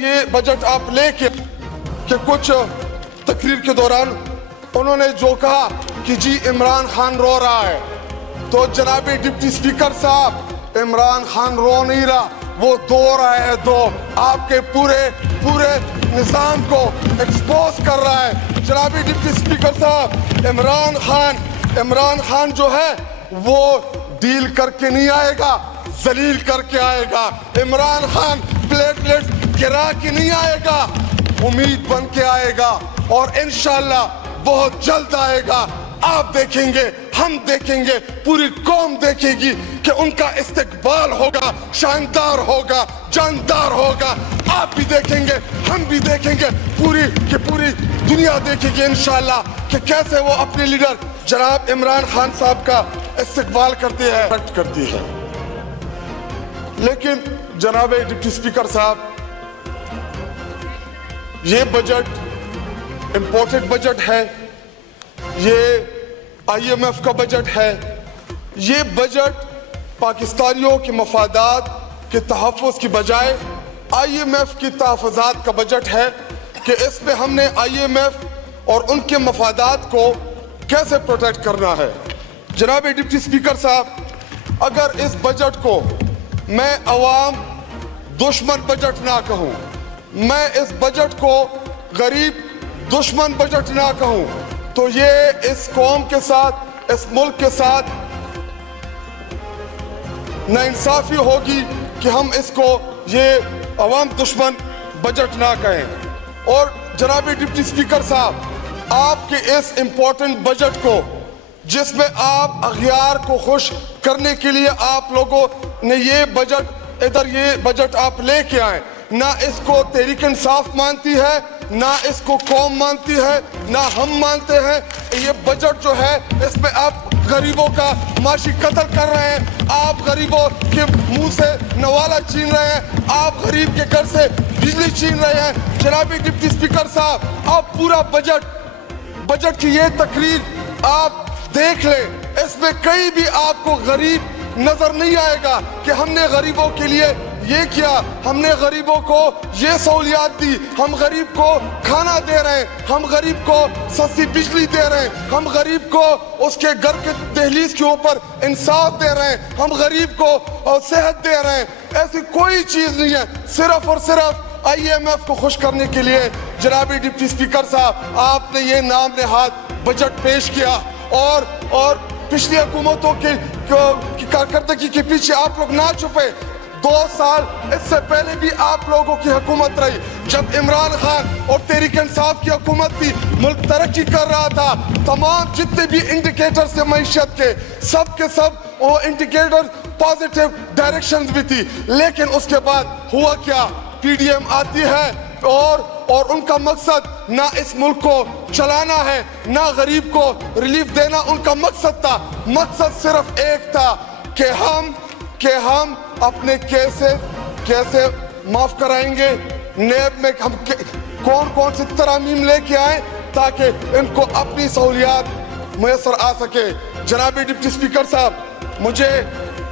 ये बजट आप लेके कि कुछ तकरीर के दौरान उन्होंने जो कहा कि जी इमरान खान रो रहा है, तो जनाब डिप्टी स्पीकर साहब, इमरान खान रो नहीं रहा, वो दो रहा है, दो आपके पूरे निज़ाम को एक्सपोज कर रहा है। जनाब डिप्टी स्पीकर साहब, इमरान खान जो है वो डील करके नहीं आएगा, जलील करके आएगा। इमरान खान प्लेटलेट गिरा के नहीं आएगा, उम्मीद बन के आएगा और इंशाल्लाह बहुत जल्द आएगा। आप देखेंगे, हम देखेंगे, पूरी कौम देखेगी कि उनका इस्तकबाल होगा, शानदार होगा, जानदार होगा। आप भी देखेंगे, हम भी देखेंगे, पूरी दुनिया देखेगी इंशाल्लाह कि कैसे वो अपने लीडर जनाब इमरान खान साहब का इस्तकबाल करती है। लेकिन जनाब डिप्टी स्पीकर साहब, ये बजट इंपोर्टेड बजट है, ये IMF का बजट है, ये बजट पाकिस्तानियों के मफादात के तहफ़्फ़ुज़ की बजाय IMF की तहफ़्फ़ुज़ात का बजट है कि इसमें हमने IMF और उनके मफादात को कैसे प्रोटेक्ट करना है। जनाब डिप्टी स्पीकर साहब, अगर इस बजट को मैं अवाम दुश्मन बजट ना कहूँ, मैं इस बजट को गरीब दुश्मन बजट ना कहूँ, तो ये इस कौम के साथ, इस मुल्क के साथ नाइंसाफी होगी कि हम इसको ये अवाम दुश्मन बजट ना कहें। और जनाब डिप्टी स्पीकर साहब, आपके इस इम्पोर्टेंट बजट को, जिसमें आप अगयार को खुश करने के लिए आप लोगों ने ये बजट आप लेके आए, ना इसको तहरीक इंसाफ मानती है, ना इसको कौम मानती है, ना हम मानते हैं। ये बजट जो है, इसमें आप गरीबों का माशी कत्ल कर रहे हैं, आप गरीबों के मुंह से नवाला छीन रहे हैं, आप गरीब के घर से बिजली छीन रहे हैं। जनाब डिप्टी स्पीकर साहब, आप पूरा बजट की ये तकरीर आप देख लें, इसमें कहीं भी आपको गरीब नजर नहीं आएगा कि हमने गरीबों के लिए ये किया, हमने गरीबों को ये सहूलियात दी, हम गरीब को खाना दे रहे हैं, हम गरीब को सस्ती बिजली दे रहे हैं, हम गरीब को उसके घर के दहलीज के ऊपर इंसाफ दे रहे हैं, हम गरीब को सेहत दे रहे हैं। ऐसी कोई चीज नहीं है, सिर्फ और सिर्फ IMF को खुश करने के लिए। जनाब डिप्टी स्पीकर साहब, आपने ये नाम नेहाद बजट पेश किया और पिछली हुकूमतों की कारकर्दगी के पीछे आप लोग ना छुपे। 2 साल इससे पहले भी आप लोगों की हुकूमत रही, जब इमरान खान और तहरीक इंसाफ की हुकूमत थी, मुल्क तरक्की कर रहा था, तमाम जितने भी इंडिकेटर्स थे मईशत के, सब के सब वो इंडिकेटर पॉजिटिव डायरेक्शन भी थी। लेकिन उसके बाद हुआ क्या, PDM आती है और उनका मकसद ना इस मुल्क को चलाना है, ना गरीब को रिलीफ देना उनका मकसद था। मकसद सिर्फ एक था कि हम अपने कैसे माफ कराएंगे, नेब में हम कौन सी तरामीम लेके आए ताकि इनको अपनी सहूलियात मुयसर आ सके। जनाब डिप्टी स्पीकर साहब, मुझे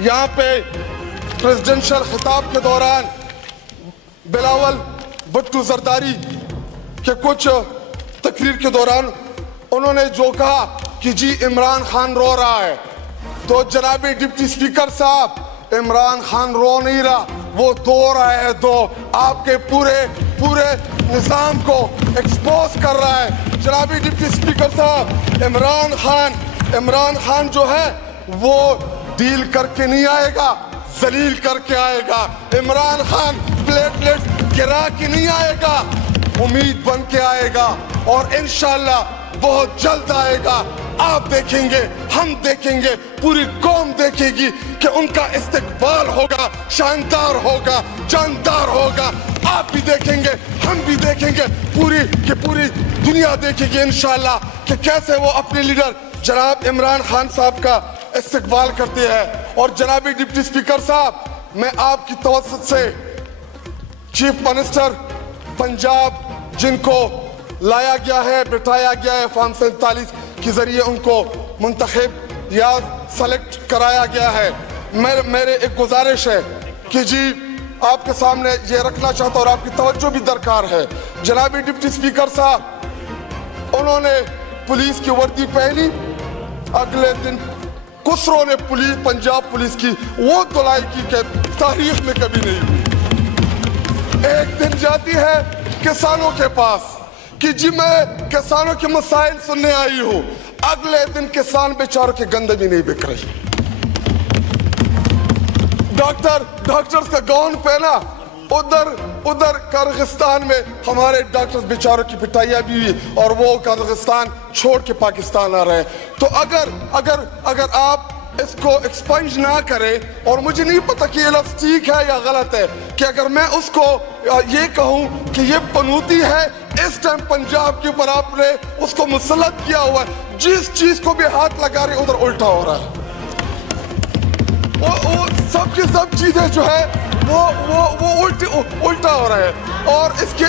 यहाँ पे प्रेसिडेंशियल खिताब के दौरान बिलावल भुट्टो जरदारी के कुछ तकरीर के दौरान उन्होंने जो कहा कि जी इमरान खान रो रहा है, तो जनाब डिप्टी स्पीकर साहब, इमरान खान रो नहीं रहा, वो दो रहा है, दो आपके पूरे निज़ाम को एक्सपोज कर रहा है। जनाब डिप्टी स्पीकर साहब, इमरान खान जो है वो डील करके नहीं आएगा, जलील करके आएगा। इमरान खान प्लेटलेट गिरा के नहीं आएगा, उम्मीद बन के आएगा और इंशाल्लाह बहुत जल्द आएगा। आप देखेंगे, हम देखेंगे, पूरी कौम देखेगी कि उनका इस्तकबाल होगा, शानदार होगा, जानदार होगा। आप भी देखेंगे, हम भी देखेंगे, पूरी दुनिया देखेगी इंशाल्लाह कि कैसे वो अपने लीडर जनाब इमरान खान साहब का इस्तकबाल करते हैं। और जनाब डिप्टी स्पीकर साहब, मैं आपकी तवज्जुह से चीफ मिनिस्टर पंजाब जिनको लाया गया है, बिठाया गया है, फॉर्म 47 के जरिए उनको मुंतखब या सेलेक्ट कराया गया है, मेरे एक गुजारिश है कि जी आपके सामने ये रखना चाहता हूँ और आपकी तवज्जो भी दरकार है। जनाब डिप्टी स्पीकर साहब, उन्होंने पुलिस की वर्दी पहनी, अगले दिन कुसरों ने पंजाब पुलिस की वो धुलाई की कि तारीख में कभी नहीं हुई। एक दिन जाती है किसानों के पास कि जी मैं किसानों के मसाइल सुनने आई हूं, अगले दिन किसान बेचारों के गंदे भी नहीं बिक रही। डॉक्टर्स का गाउन पहना, उधर कजाकिस्तान में हमारे डॉक्टर्स बेचारों की पिटाइयां भी हुई और वो कजाकिस्तान छोड़ के पाकिस्तान आ रहे हैं। तो अगर आप इसको एक्सपंज ना करें, और मुझे नहीं पता कि ये लफ्ज़ ठीक है या गलत है, कि अगर मैं उसको ये कहूं कि ये पनूती है, इस टाइम पंजाब के ऊपर आपने उसको मुसल्लत किया हुआ है, जिस चीज को भी हाथ लगा रहे उधर उल्टा हो रहा है। वो सब की सब चीजें जो है वो उल्टा हो रहा है। और इसके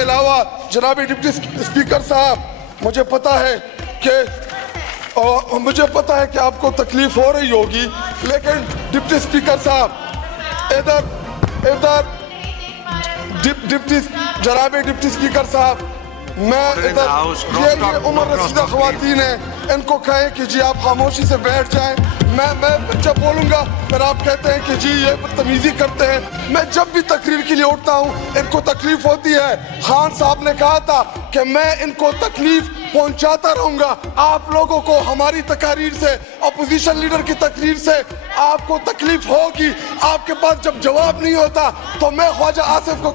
अलावा जनाब डिप्टी स्पीकर साहब, मुझे पता है कि आपको तकलीफ हो रही होगी, लेकिन डिप्टी स्पीकर साहब इधर जनाब डिप्टी स्पीकर साहब, मैं इधर ये उम्र रसीदा ख्वातीन है, इनको कहें कि जी आप खामोशी से बैठ जाएं। मैं जब बोलूंगा फिर आप कहते हैं कि जी ये बदतमीजी करते हैं। मैं जब भी तकरीर के लिए उठता हूं इनको तकलीफ होती है। खान साहब ने कहा था कि मैं इनको तकलीफ पहुंचाता रहूंगा। आप लोगों को हमारी तकरीर से, अपोजिशन लीडर की तकरीर से आपको तकलीफ होगी। आपके पास जब जवाब नहीं होता तो मैं ख्वाजा आसिफ को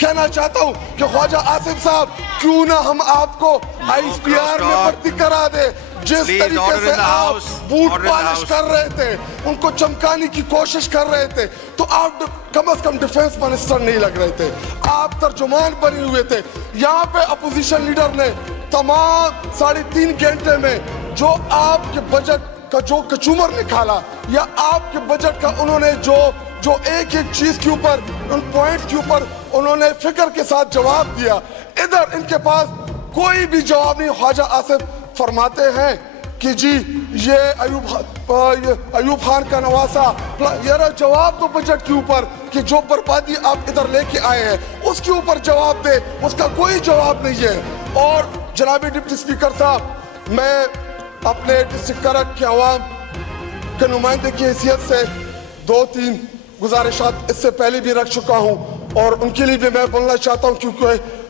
कहना चाहता हूं कि ख्वाजा आसिफ साहब, क्यों ना हम आपको ISPR में भर्ती करा दे। जिस तरीके से आप बूट पॉलिश कर रहे थे, उनको चमकाने की कोशिश कर रहे थे, तो आप कम से कम डिफेंस मिनिस्टर नहीं लग रहे थे, आप तर्जुमान बने हुए थे। यहाँ पे अपोजिशन लीडर ने तमाम 3.5 घंटे में जो आपके बजट का जो कचूमर निकाला, या आपके बजट का उन्होंने जो एक चीज के ऊपर, उन पॉइंट के ऊपर उन्होंने फिक्र के साथ जवाब दिया, इधर इनके पास कोई भी जवाब नहीं। ख्वाजा आसिफ फरमाते हैं कि जी ये अयूब खान का नवासा, यार जवाब तो बजट के ऊपर कि जो बर्बादी आप इधर लेके आए हैं उसके ऊपर जवाब दे, उसका कोई जवाब नहीं है। और जनाब डिप्टी स्पीकर साहब, मैं अपने डिस्ट्रिक्ट करक के अवाम के नुमाइंदे की हैसियत से 2-3 गुजारिशात इससे पहले भी रख चुका हूँ, और उनके लिए भी मैं बोलना चाहता हूँ, क्योंकि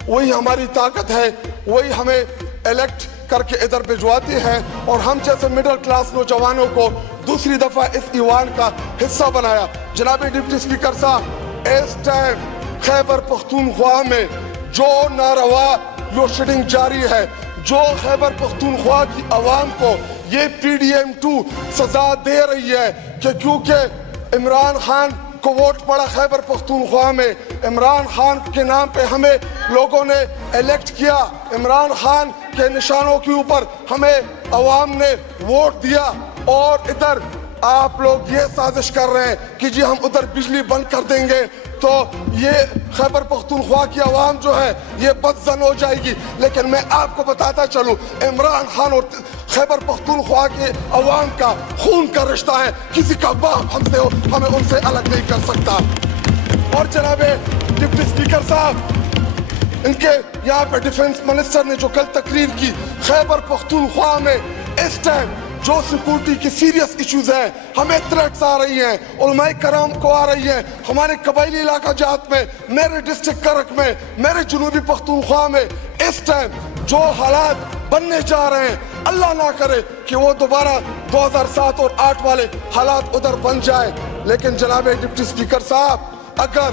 वही हमारी ताकत है, वही हमें इलेक्ट करके इधर भिजवाती हैं, और हम जैसे मिडिल क्लास नौजवानों को दूसरी दफा इस ईवान का हिस्सा बनाया। जनाब डिप्टी स्पीकर साहब, इस टाइम खैबर पख्तूनख्वा में जो नारवा लोड शेडिंग जारी है, जो खैबर पख्तूनख्वा की आवाम को ये PDM2 सजा दे रही है कि क्योंकि इमरान खान को वोट पड़ा खैबर पख्तूनख्वा में, इमरान खान के नाम पे हमें लोगों ने इलेक्ट किया, इमरान खान के निशानों के ऊपर हमें अवाम ने वोट दिया, और इधर आप लोग ये साजिश कर रहे हैं कि जी हम उधर बिजली बंद कर देंगे तो ये खैबर पख्तूनख्वा की आवाम जो है ये बदजन हो जाएगी। लेकिन मैं आपको बताता चलूं, इमरान खान और खैबर पख्तूनख्वा के अवाम का खून का रिश्ता है, किसी का बाप हमें उनसे अलग नहीं कर सकता। और जनाब डिप्टी स्पीकर साहब, इनके यहाँ पे डिफेंस मिनिस्टर ने जो कल तकरीर की, खैबर पख्तूनख्वा में इस टाइम जो सिक्योरिटी की सीरियस इश्यूज हैं, हमें थ्रेट्स आ रही हैं, उलमाए कराम को आ रही हैं, हमारे कबायली इलाका जात में, मेरे डिस्ट्रिक्ट करक में, मेरे जनूबी पख्तूनख्वा में इस टाइम जो हालात बनने जा रहे हैं, अल्लाह ना करे कि वो दोबारा 2007 और 8 वाले हालात उधर बन जाए। लेकिन जनाब डिप्टी स्पीकर साहब, अगर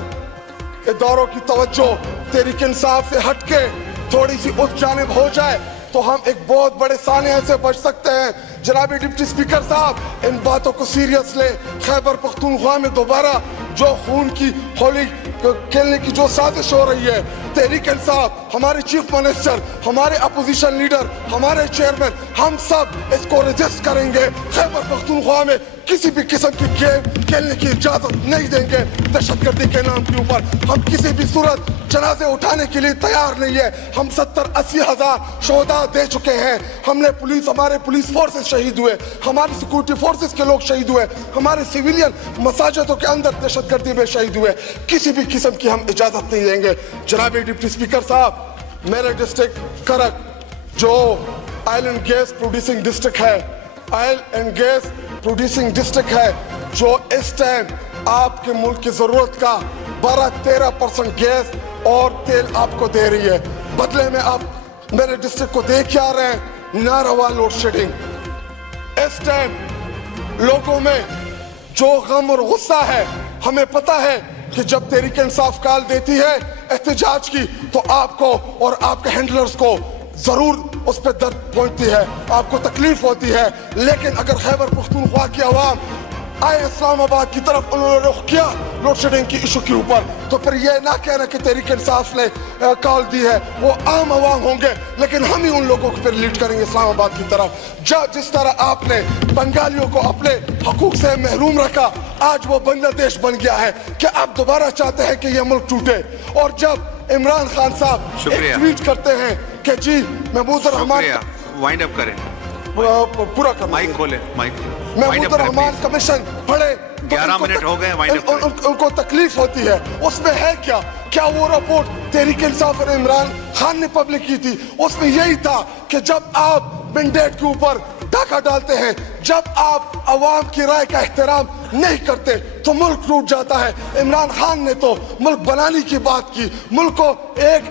इदारों की तवज्जो तहरीक इंसाफ से हटके थोड़ी सी उस जानिब हो जाए तो हम एक बहुत बड़े सानिया से बच सकते हैं। जनाब डिप्टी स्पीकर साहब, इन बातों को सीरियस ले। खैबर पख्तूनख्वा में दोबारा जो खून की होली खेलने की जो साजिश हो रही है, तहरीक इंसाफ, हमारे चीफ मिनिस्टर, हमारे अपोजिशन लीडर, हमारे चेयरमैन, हम सब इसको रजिस्ट करेंगे। खैबर पख्तूनख्वा में किसी भी किस्म की गेम खेलने की इजाजत नहीं देंगे। दहशतगर्दी के नाम के ऊपर हम किसी भी सूरत जनाजे उठाने के लिए तैयार नहीं है। हम 70-80 हजार शोहदा दे चुके हैं। हमने हमारे पुलिस फोर्सेस शहीद हुए, हमारे सिक्योरिटी फोर्सेस के लोग शहीद हुए, हमारे सिविलियन मसाजिदों के अंदर दहशतगर्दी में शहीद हुए। किसी भी किस्म की हम इजाजत नहीं देंगे। जनाब डिप्टी स्पीकर साहब, मेरे डिस्ट्रिक्ट करक जो oil and gas producing district है, oil and gas producing district है, जो इस टाइम आपके मुल्क की जरूरत का 12-13% गैस और तेल आपको दे रही है। बदले में आप मेरे डिस्ट्रिक्ट को देख के आ रहे हैं नारवा लोड शेडिंग। इस टाइम लोगों में जो गम और गुस्सा है, हमें पता है कि जब तहरीक इंसाफ कॉल देती है एहतजाज की तो आपको और आपके हैंडलर्स को जरूर उस पर दर्द पहुंचती है, आपको तकलीफ होती है। लेकिन अगर खैबर पख्तूनख्वा की आवाम आए इस्लामाबाद की तरफ, उन्होंने रुख किया लोड शेडिंग की इशू के ऊपर, तो फिर ये ना कहना कि तहरीक इंसाफ ने कॉल दी है, वो आम आवाम होंगे, लेकिन हम ही उन लोगों को फिर लीड करेंगे इस्लामाबाद की तरफ। जिस तरह आपने बंगालियों को अपने हकूक से महरूम रखा, आज वो बांग्लादेश बन गया है। क्या आप दोबारा चाहते हैं कि यह मुल्क टूटे? और जब इमरान खान साहब एक ट्वीट करते हैं कि जी महमूद रहमान, वाइंड अप करें, पूरा कर, माइक खोले, माइक महमूद रहमान कमीशन पढ़े, 11 मिनट हो गए, उनको तकलीफ होती है। उसमें है क्या वो रिपोर्ट तहरीक इंसाफ और इमरान खान ने पब्लिक की थी, उसमें यही था कि जब आप मैंडेट के ऊपर डाका डालते हैं, जब आप अवाम की राय का एहतराम नहीं करते तो मुल्क टूट जाता है। इमरान खान ने तो मुल्क बनाने की बात की, मुल्क को एक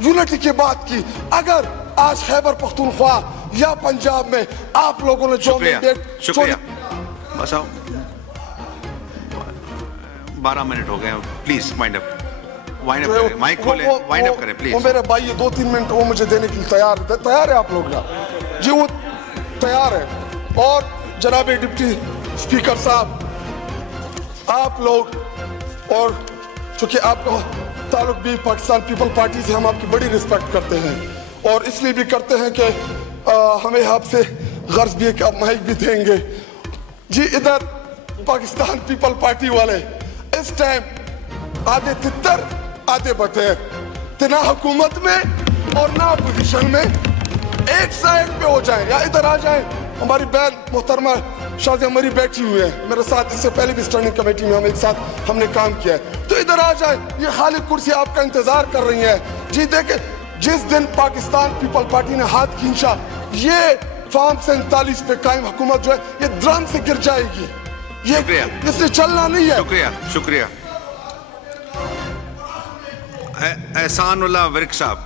यूनिटी की बात की। अगर आज खैबर पख्तूनख्वा या पंजाब में आप लोगों ने जो मैंडेट, शुक्रिया, बस आओ, 12 मिनट हो गए, प्लीज वाइंड अप करें, माइक खोले, वाइंड अप करें प्लीज। वो मेरे भाई 2-3 मिनट वो मुझे देने के लिए तैयार है आप लोग ना जी, वो तैयार है। और जनाब डिप्टी स्पीकर साहब, आप लोग, और चूंकि आपका ताल्लुक भी पाकिस्तान पीपल पार्टी से, हम आपकी बड़ी रिस्पेक्ट करते हैं और इसलिए भी करते हैं कि हमें आपसे गर्ज भी एक माइक भी देंगे जी। इधर पाकिस्तान पीपल पार्टी वाले इस टाइम आधे तितर आधे बटेर, ना हुकूमत में और ना अपोजिशन में, एक साइड पे हो जाए या इधर आ जाए। हमारी बहन मोहतरमा शाज़िया मरी बैठी हुई है मेरे साथ, इससे पहले भी स्टैंडिंग कमेटी में हम एक साथ हमने काम किया है, तो इधर आ जाए। ये खाली कुर्सी आपका इंतजार कर रही है जी। देखे, जिस दिन पाकिस्तान पीपल पार्टी ने हाथ खींचा, ये फार्म 47 पे कायम हुकूमत जो है ये ड्रम से गिर जाएगी, ये इससे चलना नहीं है। शुक्रिया एहसानुल्लाह विर्क साहब।